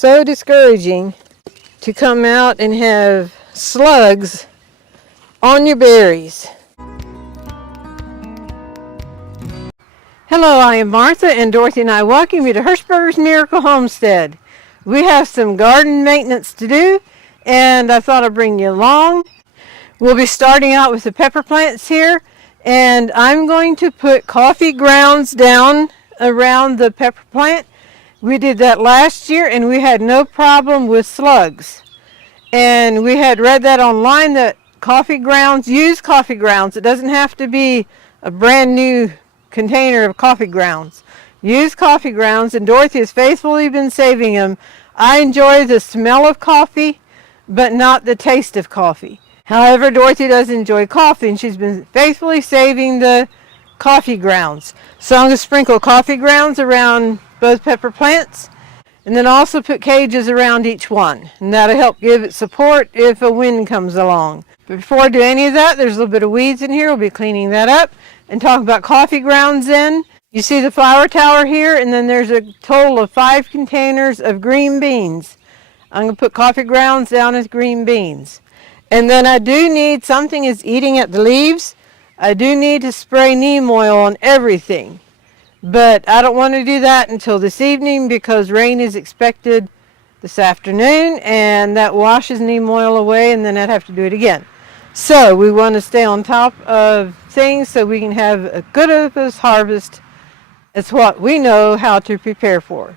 So discouraging to come out and have slugs on your berries. Hello, I am Martha, and Dorothy and I welcome you to Hirschberger's Miracle Homestead. We have some garden maintenance to do, and I thought I'd bring you along. We'll be starting out with the pepper plants here, and I'm going to put coffee grounds down around the pepper plant. We did that last year, and we had no problem with slugs. And we had read that online that coffee grounds, use coffee grounds. It doesn't have to be a brand new container of coffee grounds. Use coffee grounds, and Dorothy has faithfully been saving them. I enjoy the smell of coffee, but not the taste of coffee. However, Dorothy does enjoy coffee, and she's been faithfully saving the coffee grounds. So I'm going to sprinkle coffee grounds around both pepper plants, and then also put cages around each one. And that'll help give it support if a wind comes along. But before I do any of that, there's a little bit of weeds in here. We'll be cleaning that up and talk about coffee grounds then. You see the flower tower here, and then there's a total of 5 containers of green beans. I'm going to put coffee grounds down as green beans. And then I do need, something is eating at the leaves. I do need to spray neem oil on everything. But I don't want to do that until this evening because rain is expected this afternoon, and that washes neem oil away, and then I'd have to do it again. So we want to stay on top of things so we can have a good harvest. It's what we know how to prepare for.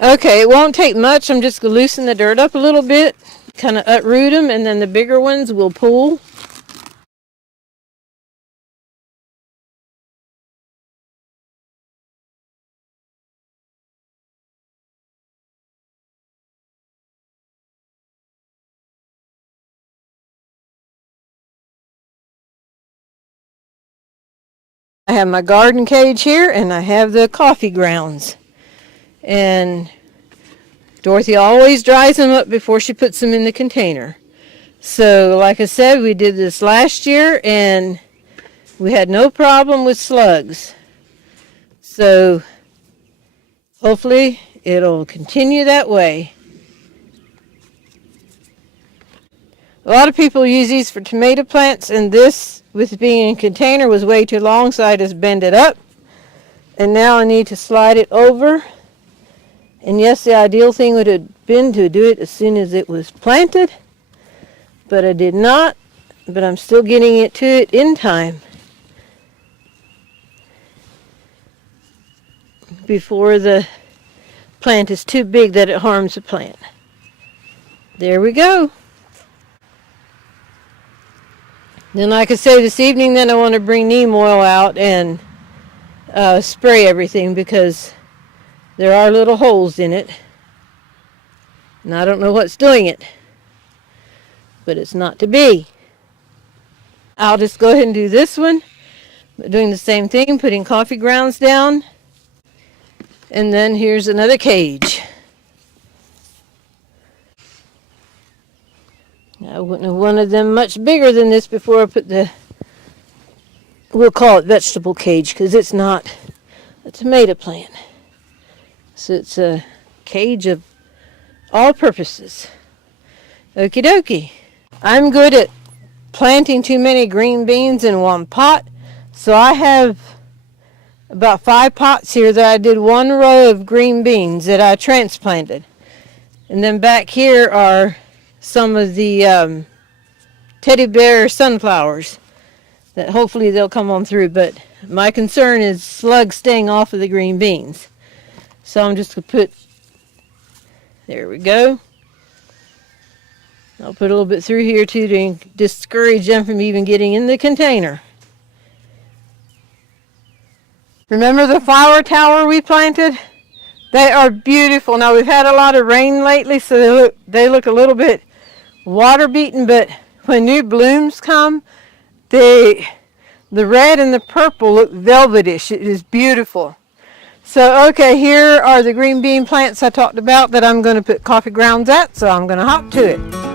Okay, it won't take much. I'm just going to loosen the dirt up a little bit, kind of uproot them, and then the bigger ones will pull. I have my garden cage here, and I have the coffee grounds. And Dorothy always dries them up before she puts them in the container. So, like I said, we did this last year, and we had no problem with slugs. So, hopefully, it'll continue that way. A lot of people use these for tomato plants, and this, with being in a container, was way too long, so I just bend it up. And now I need to slide it over. And yes, the ideal thing would have been to do it as soon as it was planted, but I did not. But I'm still getting it to it in time before the plant is too big that it harms the plant. There we go. Then, like I say, this evening, then I want to bring neem oil out and spray everything because there are little holes in it. And I don't know what's doing it, but it's not to be. I'll just go ahead and do this one. Doing the same thing, putting coffee grounds down. And then here's another cage. I wouldn't have wanted them much bigger than this before I put the, we'll call it vegetable cage, because it's not a tomato plant. So it's a cage of all purposes. Okie dokie. I'm good at planting too many green beans in one pot, so I have about 5 pots here that I did 1 row of green beans that I transplanted. And then back here are some of the teddy bear sunflowers that hopefully they'll come on through, but my concern is slugs staying off of the green beans. So I'm just going to put, there we go. I'll put a little bit through here too to discourage them from even getting in the container. Remember the flower tower we planted? They are beautiful. Now we've had a lot of rain lately, so they look a little bit water beaten, but when new blooms come, the red and the purple look velvetish. It is beautiful. So, okay, here are the green bean plants I talked about that I'm going to put coffee grounds at, so I'm going to hop to it.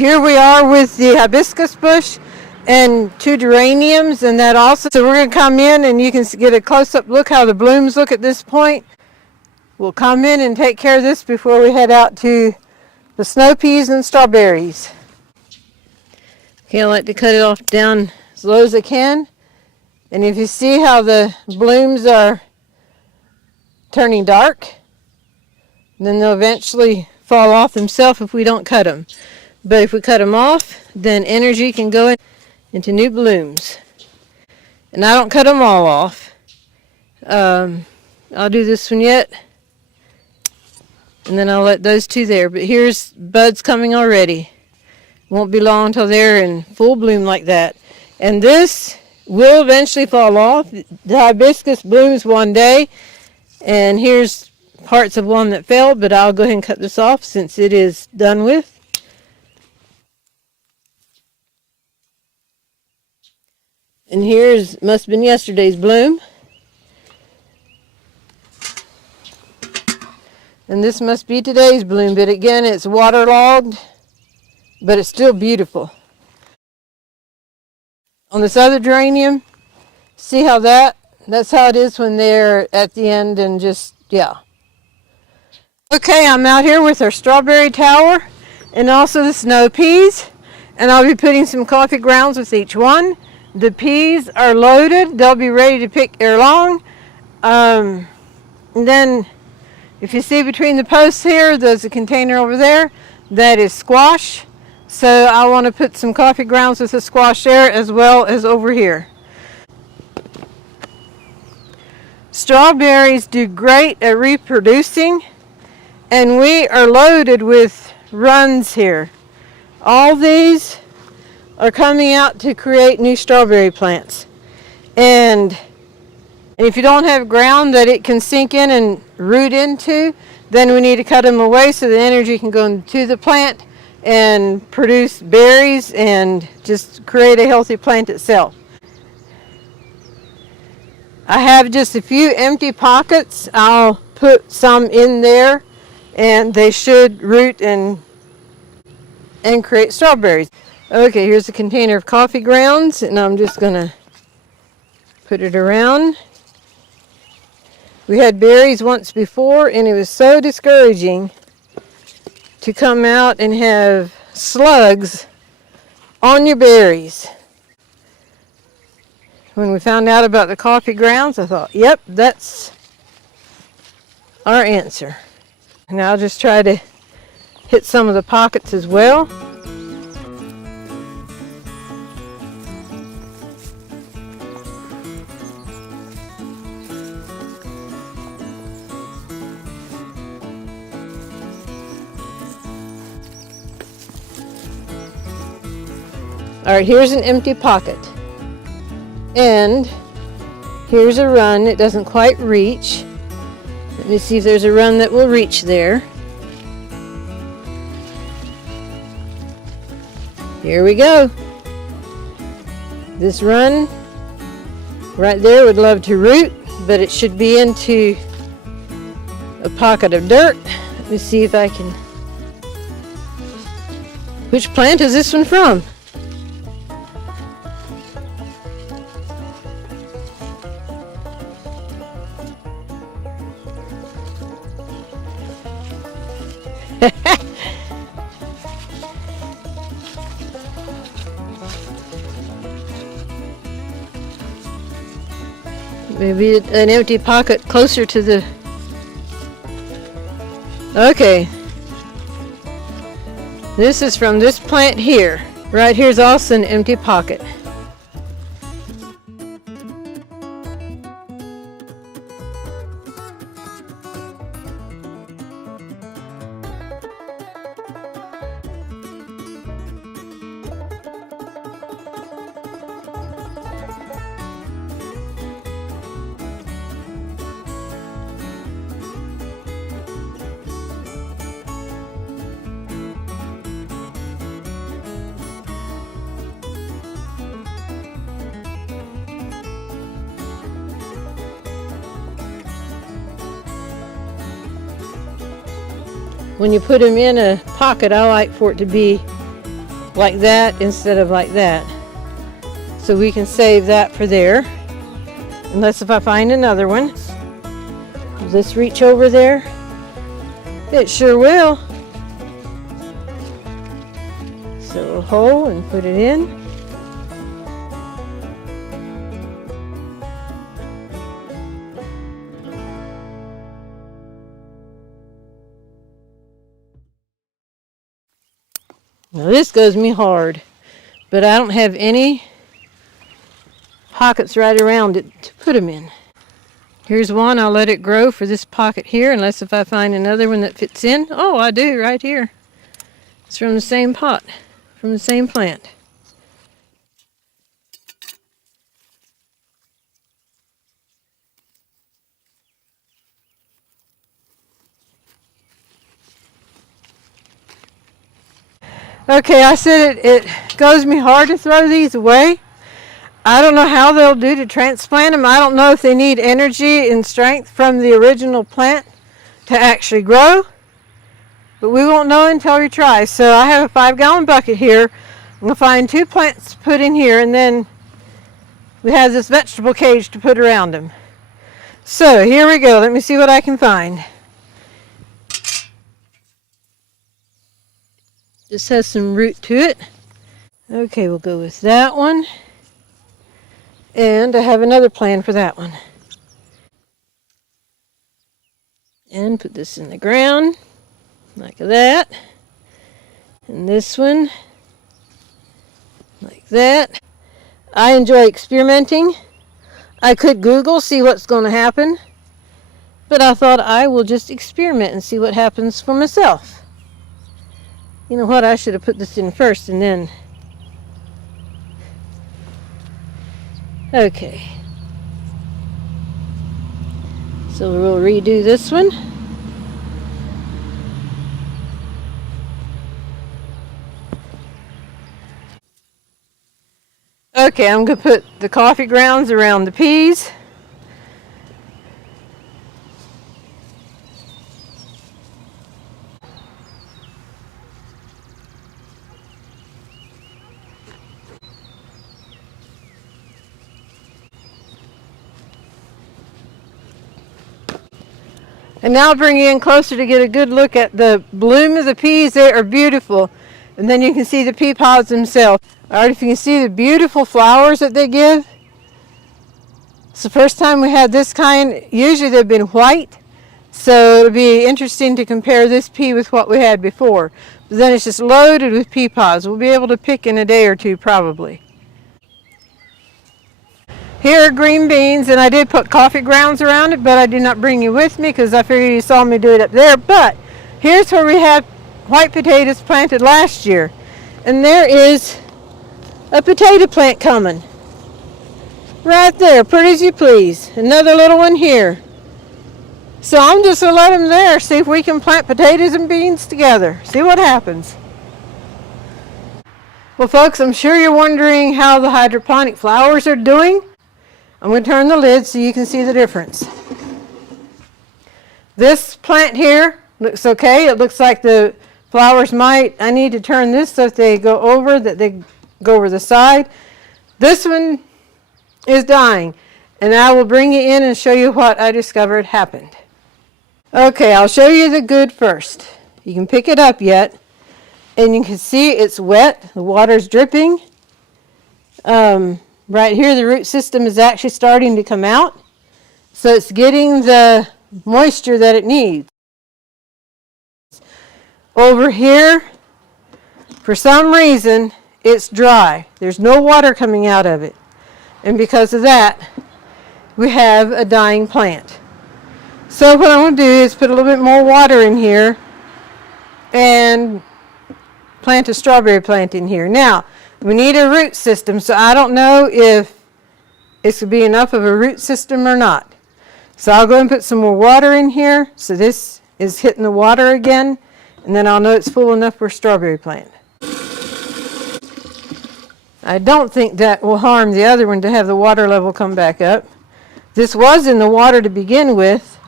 Here we are with the hibiscus bush and 2 geraniums, and that also. So we're going to come in and you can get a close-up look how the blooms look at this point. We'll come in and take care of this before we head out to the snow peas and strawberries. Okay, I like to cut it off down as low as I can. And if you see how the blooms are turning dark, then they'll eventually fall off themselves if we don't cut them. But if we cut them off, then energy can go into new blooms. And I don't cut them all off. I'll do this one yet. And then I'll let those 2 there. But here's buds coming already. Won't be long until they're in full bloom like that. And this will eventually fall off. The hibiscus blooms one day. And here's parts of one that fell, but I'll go ahead and cut this off since it is done with. And here's, must have been yesterday's bloom. And this must be today's bloom, but again, it's waterlogged, but it's still beautiful. On this other geranium, see how that's how it is when they're at the end and just, yeah. Okay, I'm out here with our strawberry tower and also the snow peas, and I'll be putting some coffee grounds with each one. The peas are loaded. They'll be ready to pick ere long. And then if you see between the posts here, there's a container over there. That is squash. So I want to put some coffee grounds with the squash there as well as over here. Strawberries do great at reproducing. And we are loaded with runs here. All these are coming out to create new strawberry plants. And if you don't have ground that it can sink in and root into, then we need to cut them away so the energy can go into the plant and produce berries and just create a healthy plant itself. I have just a few empty pockets. I'll put some in there and they should root and create strawberries. Okay, here's a container of coffee grounds, and I'm just going to put it around. We had berries once before, and it was so discouraging to come out and have slugs on your berries. When we found out about the coffee grounds, I thought, yep, that's our answer. And I'll just try to hit some of the pockets as well. All right, here's an empty pocket. And here's a run. It doesn't quite reach. Let me see if there's a run that will reach there. Here we go. This run right there would love to root, but it should be into a pocket of dirt. Let me see if I can. Which plant is this one from? Maybe an empty pocket closer to the... Okay. This is from this plant here. Right here's also an empty pocket. When you put them in a pocket, I like for it to be like that instead of like that. So we can save that for there. Unless if I find another one. Will this reach over there? It sure will. So a hole and put it in. Now this goes me hard, but I don't have any pockets right around it to put them in. Here's one. I'll let it grow for this pocket here, unless if I find another one that fits in. Oh, I do right here. It's from the same pot, from the same plant. Okay, I said it goes me hard to throw these away. I don't know how they'll do to transplant them. I don't know if they need energy and strength from the original plant to actually grow. But we won't know until we try. So I have a 5-gallon bucket here. I'm going to find 2 plants to put in here, and then we have this vegetable cage to put around them. So here we go. Let me see what I can find. This has some root to it. Okay, we'll go with that one. And I have another plan for that one. And put this in the ground, like that. And this one, like that. I enjoy experimenting. I could Google, see what's going to happen. But I thought I will just experiment and see what happens for myself. You know what, I should have put this in first and then. Okay. So we'll redo this one. Okay, I'm going to put the coffee grounds around the peas. And now I'll bring you in closer to get a good look at the bloom of the peas. They are beautiful. And then you can see the pea pods themselves. Alright, if you can see the beautiful flowers that they give. It's the first time we had this kind. Usually they've been white. So it'll be interesting to compare this pea with what we had before. But then it's just loaded with pea pods. We'll be able to pick in a day or two probably. Here are green beans, and I did put coffee grounds around it, but I did not bring you with me because I figured you saw me do it up there. But here's where we had white potatoes planted last year. And there is a potato plant coming. Right there, pretty as you please. Another little one here. So I'm just going to let them there, see if we can plant potatoes and beans together. See what happens. Well, folks, I'm sure you're wondering how the hydroponic flowers are doing. I'm going to turn the lid so you can see the difference. This plant here looks okay. It looks like the flowers I need to turn this so if they go over, that they go over the side. This one is dying, and I will bring you in and show you what I discovered happened. Okay, I'll show you the good first. You can pick it up yet, and you can see it's wet. The water's dripping. Right here, the root system is actually starting to come out. So it's getting the moisture that it needs. Over here, for some reason, it's dry. There's no water coming out of it. And because of that, we have a dying plant. So what I'm going to do is put a little bit more water in here and plant a strawberry plant in here. Now, we need a root system, so I don't know if it's going to be enough of a root system or not. So I'll go and put some more water in here. So this is hitting the water again, and then I'll know it's full enough for a strawberry plant. I don't think that will harm the other one to have the water level come back up. This was in the water to begin with.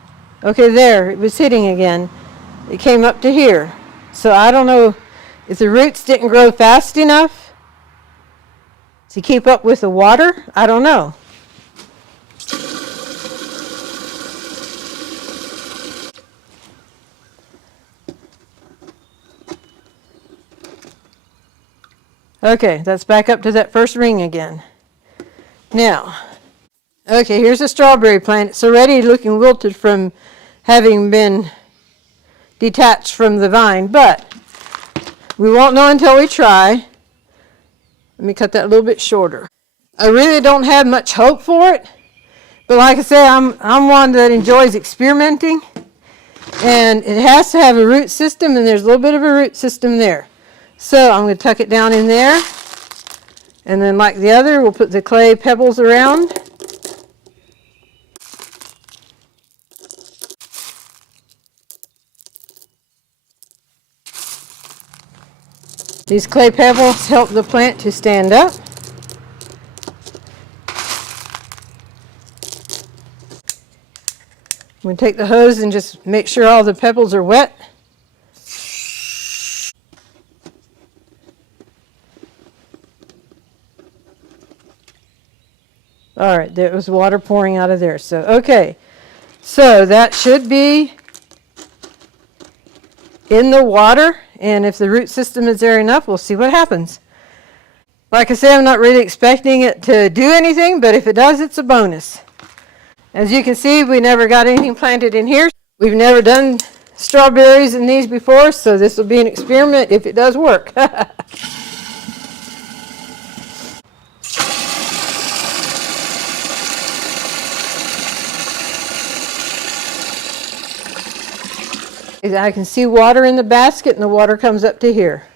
Okay, there, it was hitting again. It came up to here. So I don't know If the roots didn't grow fast enough to keep up with the water, I don't know. Okay, that's back up to that first ring again. Now, okay, here's a strawberry plant. It's already looking wilted from having been detached from the vine, but we won't know until we try. Let me cut that a little bit shorter. I really don't have much hope for it, but like I say, I'm one that enjoys experimenting, and it has to have a root system, and there's a little bit of a root system there. So I'm going to tuck it down in there, and then like the other, we'll put the clay pebbles around. These clay pebbles help the plant to stand up. I'm going to take the hose and just make sure all the pebbles are wet. All right, there was water pouring out of there. So, okay. So that should be in the water. And if the root system is there enough, we'll see what happens. Like I said, I'm not really expecting it to do anything, but if it does, it's a bonus. As you can see, we never got anything planted in here. We've never done strawberries in these before, so this will be an experiment if it does work. I can see water in the basket, and the water comes up to here.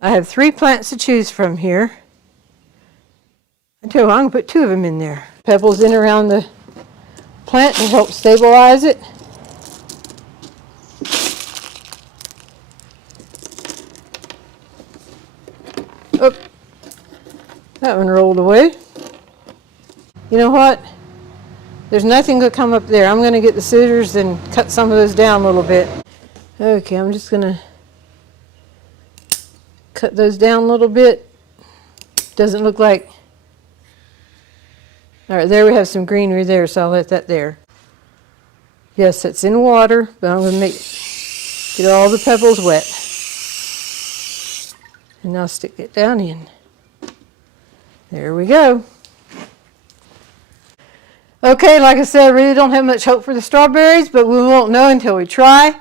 I have 3 plants to choose from here. I tell you, I'm going to put 2 of them in there. Pebbles in around the plant to help stabilize it. Oh, that one rolled away. You know what? There's nothing to come up there. I'm going to get the scissors and cut some of those down a little bit. Okay, I'm just going to cut those down a little bit. Doesn't look like... All right, there we have some greenery there, so I'll let that there. Yes, it's in water, but I'm going to get all the pebbles wet. And now stick it down in. There we go. Okay, like I said, I really don't have much hope for the strawberries, but we won't know until we try.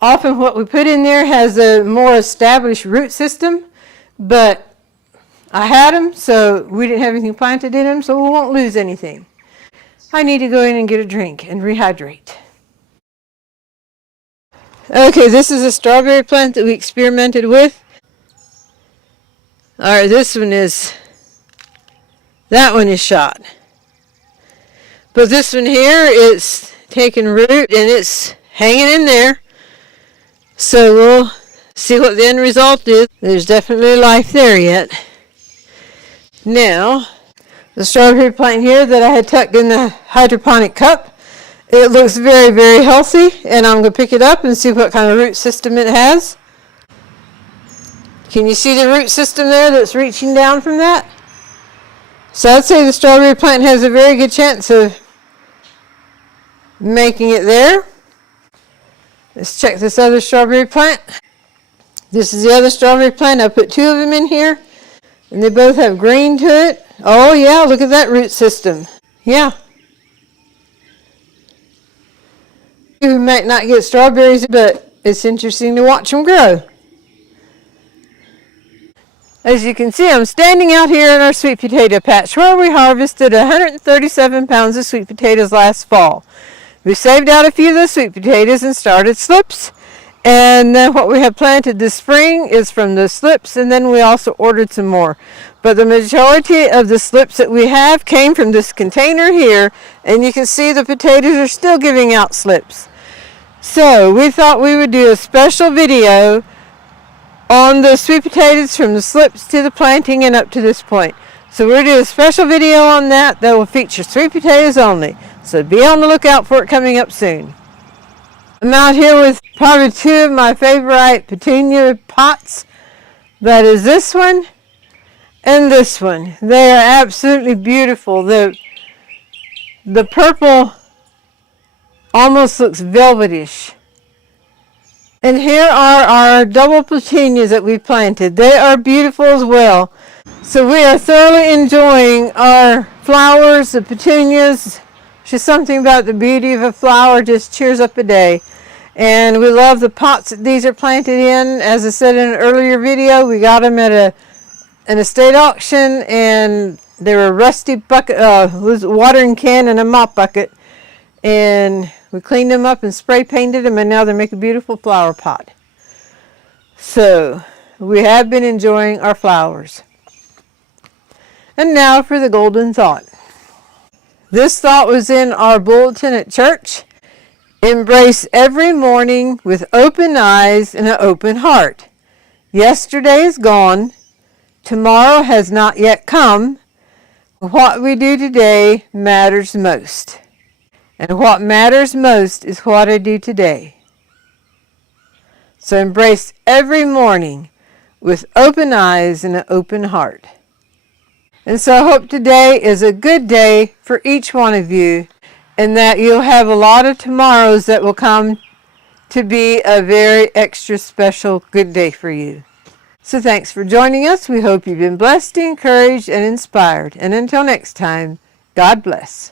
Often what we put in there has a more established root system, but I had them, so we didn't have anything planted in them, so we won't lose anything. I need to go in and get a drink and rehydrate. Okay, this is a strawberry plant that we experimented with. All right, that one is shot. But this one here is taking root and it's hanging in there. So we'll see what the end result is. There's definitely life there yet. Now, the strawberry plant here that I had tucked in the hydroponic cup, it looks very, very healthy, and I'm going to pick it up and see what kind of root system it has. Can you see the root system there that's reaching down from that? So I'd say the strawberry plant has a very good chance of making it there. Let's check this other strawberry plant. This is the other strawberry plant. I put 2 of them in here, and they both have green to it. Oh yeah, look at that root system. Yeah. You might not get strawberries, but it's interesting to watch them grow. As you can see, I'm standing out here in our sweet potato patch where we harvested 137 pounds of sweet potatoes last fall. We saved out a few of those sweet potatoes and started slips. And then what we have planted this spring is from the slips, and then we also ordered some more. But the majority of the slips that we have came from this container here, and you can see the potatoes are still giving out slips. So we thought we would do a special video on the sweet potatoes from the slips to the planting and up to this point. So we'll do a special video on that will feature sweet potatoes only. So be on the lookout for it coming up soon. I'm out here with probably two of my favorite petunia pots. That is this one and this one. They are absolutely beautiful. The purple almost looks velvetish. And here are our double petunias that we planted. They are beautiful as well. So we are thoroughly enjoying our flowers, the petunias. Just something about the beauty of a flower just cheers up a day. And we love the pots that these are planted in. As I said in an earlier video, we got them at an estate auction, and they were a rusty bucket, watering can and a mop bucket. And we cleaned them up and spray painted them, and now they make a beautiful flower pot. So we have been enjoying our flowers. And now for the golden thought. This thought was in our bulletin at church. Embrace every morning with open eyes and an open heart. Yesterday is gone. Tomorrow has not yet come. What we do today matters most. And what matters most is what I do today. So embrace every morning with open eyes and an open heart. And so I hope today is a good day for each one of you, and that you'll have a lot of tomorrows that will come to be a very extra special good day for you. So thanks for joining us. We hope you've been blessed, encouraged, and inspired. And until next time, God bless.